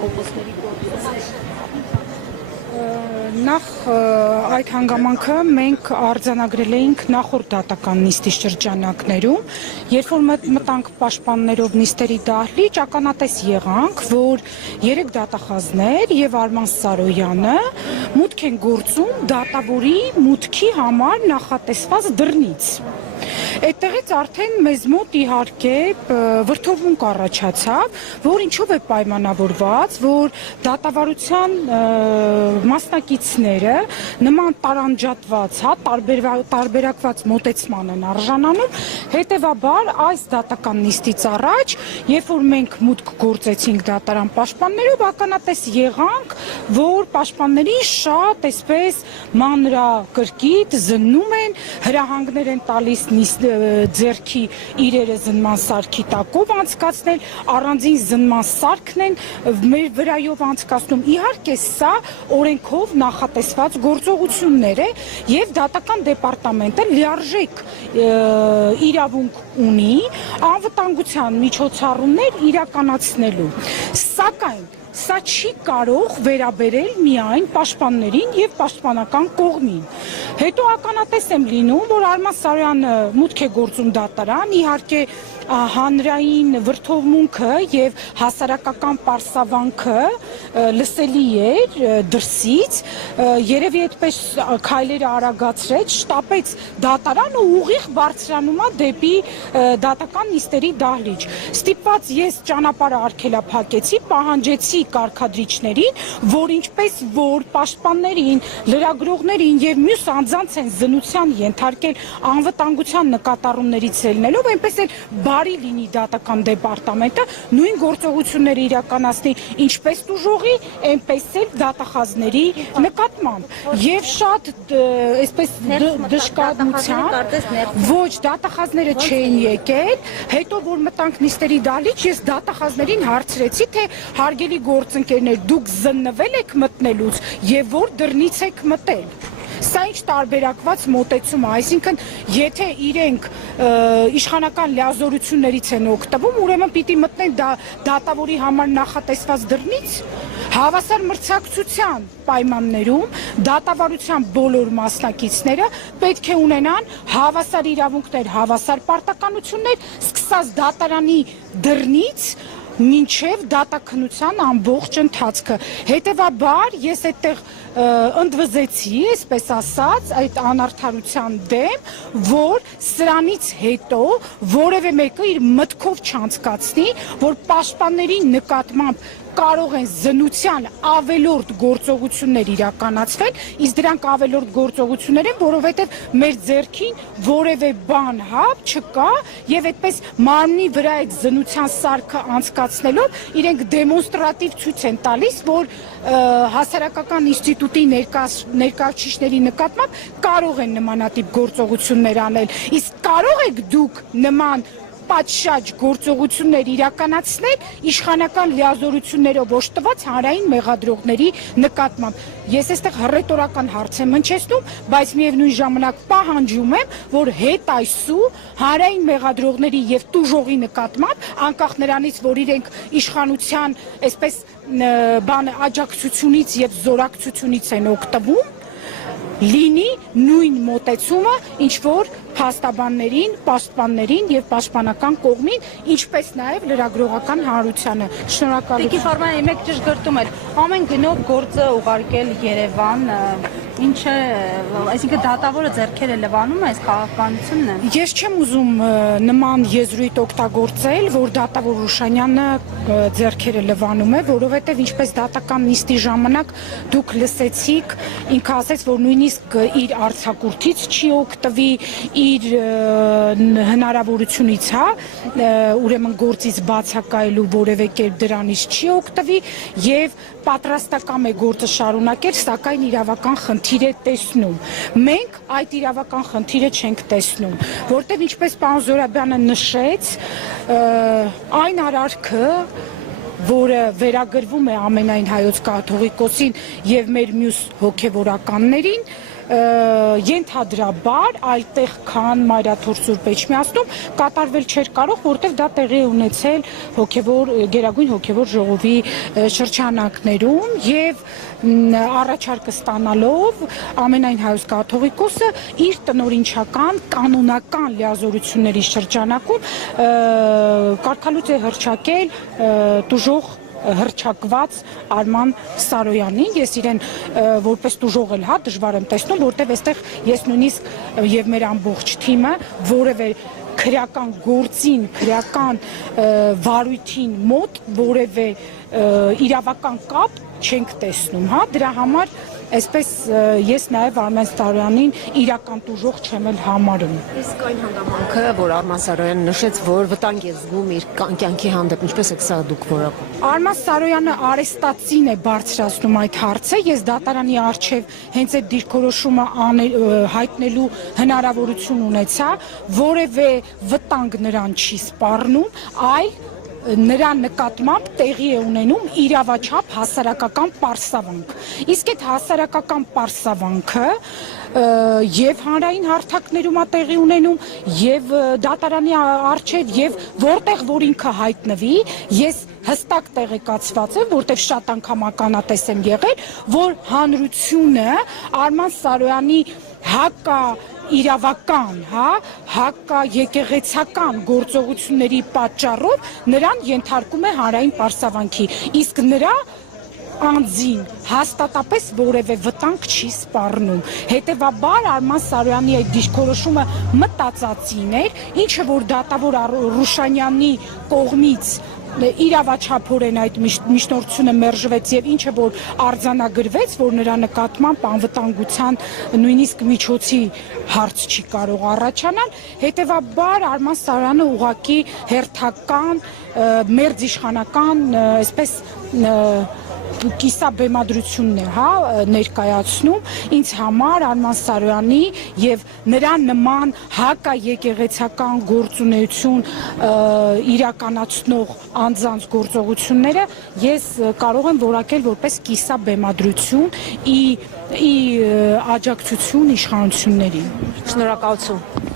փոփոխների Նախ այդ հանգամանքը մենք արձանագրել էինք նախորդ դատական նիստի շրջանակներում, երբ որ մտանք պաշտպաններով նիստերի դահլիճ, ականատես եղանք, որ 3 դատախազներ եւ Արման Սարոյանը մուտք են գործում դատավորի մուտքի համար նախատեսված դռնից։ Այդտեղից արդեն մեզ մոտ իհարկե վրդովմունք առաջացավ, որ ինչով է պայմանավորված, որ դատավարության մասնակիցները նման տարանջատված, տարբերակված մոտեցման են արժանանում, հետևաբար այս դատական նիստից առաջ, երբ որ մենք մուտք գործեցինք դատարան պաշտպաններով, ականատես եղանք, որ պաշտպաններին շատ այսպես մանրակրկիտ զննում են, հրահանգներ են տալիս ձեռքի իրերը զնման սարքի տակով անցկացնել, առանձին զնման սարքն են մեր վրայով անցկացնում։ Իհարկե սա օրենքով նախատեսված գործողություններ է եւ դատական դեպարտամենտը լիարժեք իրավունք ունի անվտանգության միջոցառումներ իրականացնելու։ Սակայն սա չի կարող վերաբերել միայն պաշտպաններին եւ պաշտպանական կողմին։ Հետո ականատես եմ լինում, որ Արման Սարոյանը մուտք է գործում դատարան, իհարկե հանրային վրդովմունքը եւ հասարակական պարսավանքը լսելի էր դրսից, երևի այդպես քայլերը արագացրեց, շտապեց դատարան ու ուղիղ բարձրանում է դեպի դատական նիստերի դահլիճ։ Ստիպված ես ճանապարհը արգելափակեցի, պահանջեցի կարգադրիչներին, որ ինչպես որ պաշտպաններին, լրագրողներին եւ մյուս անձանց են զնության ենթարկել անվտանգության նկատառումներից ելնելով, այնպես էլ բարի լինի դատական դեպարտամենտը նույն գործողությունները իրականացնի ինչպես տուժողի, այնպես էլ դատախազների նկատմամբ։ Եվ շատ այսպես դժկատությամբ ոչ դատախազները չէին եկել, հետո որ մտանք նիստերի դահլիճ, ես դատախազներին հարցրեցի, թե հարգելի գործընկերներ, դուք զննվել եք մտնելուց եւ որ դռնից եք մտել։ Սա ինչ տարբերակված մոտեցում է, այսինքն եթե իրենք իշխանական լիազորություններից են օգտվում, ուրեմն պիտի մտնեն դատավորի համար նախատեսված դռնից, հավասար մրցակցության պայմաններում դատավարության բոլոր մասնակիցները պետք է ունենան հավասար իրավունքներ, հավասար պարտականություններ, սկսած դատարանի դռնից մինչև դատաքննության ամբողջ ընթացքը։ Հետևաբար ես այդտեղ ընդվզեցի, այսպես ասած, այդ անարդարության դեմ, որ սրանից հետո որևէ մեկը իր մտքով չանցկացնի, որ պաշտպանների նկատմամբ կարող են զնության ավելորդ գործողություններ իրականացվել, իսկ դրանք ավելորդ գործողություններ են, որովհետև մեր ձեռքին որևէ բան չկա եւ այդպես մարմնի վրա այդ զնության սարքը անցկացնելով իրենք դեմոնստրատիվ ցույց են տալիս, որ հասարակական ինստիտուտի ներկայացուցիչների նկատմամբ կարող են նմանատիպ գործողություններ անել, իսկ կարող եք դուք նման պատշաճ գործողություններ իրականացնել իշխանական լիազորություններով օժտված հանրային մեղադրողների նկատմամբ։ Ես այստեղ հռետորական հարց եմ հնչեցնում, բայց միևնույն ժամանակ պահանջում եմ, որ հետ այսու հանրային մեղադրողների եւ տուժողի նկատմամբ, անկախ նրանից, որ իրենք իշխանության այսպես աջակցությունից եւ զորակցությունից են օգտվում, լինի նույն մոտեցումը, ինչ որ փաստաբաններին, պաշտպաններին եւ պաշտպանական կողմին, ինչպես նաեւ լրագրողական հանրությանը։ Շնորհակալություն։ Տիկին Ֆարմանյանի մեկ ճշգրտում էր, ամեն գնով գործը ուղարկել Երևան, ինչը, այսինքն դատավորը ձեռքերը լվանում է, այս քաղաքականությունն է։ Ես չեմ ուզում նման եզրույթ օգտագործել, որ դատավոր Ռուշանյանը ձեռքերը լվանում է, որովհետեւ ինչպես դատական նիստի ժամանակ դուք լսեցիք, ինքը ասեց, որ նույնիսկ իր արձակուրդից չի օգտվի, իր հնարավորությունից, ուրեմն գործից բացակայելու որևէ կերպ դրանից չի օգտվի եւ պատրաստական է գործը շարունակել, սակայն իրավական խնդիր է տեսնում։ Մենք այդ իրավական խնդիրը չենք տեսնում, որտեղ ինչպես պարոն Զորաբյանը նշեց, այն արարքը, որը վերագրվում է ամենայն հայոց կաթողիկոսին եւ մեր մյուս հոգեվորականներին, ենթադրաբար այդտեղ քան Մայրաթոր Սուրբ Էջմիածնում կատարվել չէր կարող, որտեղ դա տեղի է ունեցել Գերագույն հոգևոր ժողովի շրջանակներում եւ առաջարկը ստանալով ամենայն հայոց կաթողիկոսը իր տնօրինչական կանոնական լիազորությունների շրջանակում կարգալույծ է հռչակել տուժող հռչակված Արման Սարոյանին, ես իրեն որպես տուժող էլ դժվար եմ տեսնում, որտեղ այստեղ ես նույնիսկ եւ մեր ամբողջ թիմը որևէ քրեական գործին, քրեական վարույթին մոտ որևէ իրավական կապ չենք տեսնում, դրա համար այսպես ես նաև Արման Սարոյանին իրական տուժող չեմ էլ համարում։ Իսկ այն հանգամանքը, որ Արման Սարոյանը նշեց, որ վտանգ է զգում իր կյանքի հանդեպ, ինչպես եք սա դուք որակում։ Արման Սարոյանը արեստացին է բարձրացնում այդ հարցը, ես դատարանի առջև հենց այդ դիրքորոշումը հայտնելու հնարավորություն ունեցա, որևէ վտանգ նրան չի սպառնում, այլ նրա նկատմամբ տեղի է ունենում իրավաչափ հասարակական պարսավանք։ Իսկ այդ հասարակական պարսավանքը եւ հանրային հարթակներում է տեղի ունենում եւ դատարանի առջեւ եւ որտեղ որ ինքը հայտնվի, ես հստակ տեղեկացված եմ, որտեղ շատ անգամ ականատես եմ եղել, որ հանրությունը Արման Սարոյանի իրավական, եկեղեցական գործողությունների պատճառով նրան ենթարկում է հանրային պարսավանքի, իսկ նրա անձին հաստատապես որևէ վտանգ չի սպառնում։ Հետևաբար Արման Սարոյանի այդ դիրքորոշումը մտածածին էր, ինչը որ դատավոր Ռուշանյանի կողմից իրավաչափորեն այդ միջնորդությունը մերժվեց եւ ինչը որ արձանագրվեց, որ նրա նկատմամբ անվտանգության նույնիսկ միջոցի հարց չի կարող առաջանալ, հետեւաբար Արման Սարոյանը ուղղակի հերթական մերձիշխանական, այսպես կիսաբեմադրությունն է ներկայացնում ինձ համար Արման Սարոյանի եւ նրա նման հակաեկեղեցական գործունեություն իրականացնող անձանց գործողությունները ես կարող եմ որակել որպես կիսաբեմադրություն ի աջակցություն իշխանություններին։ Շնորհակալություն։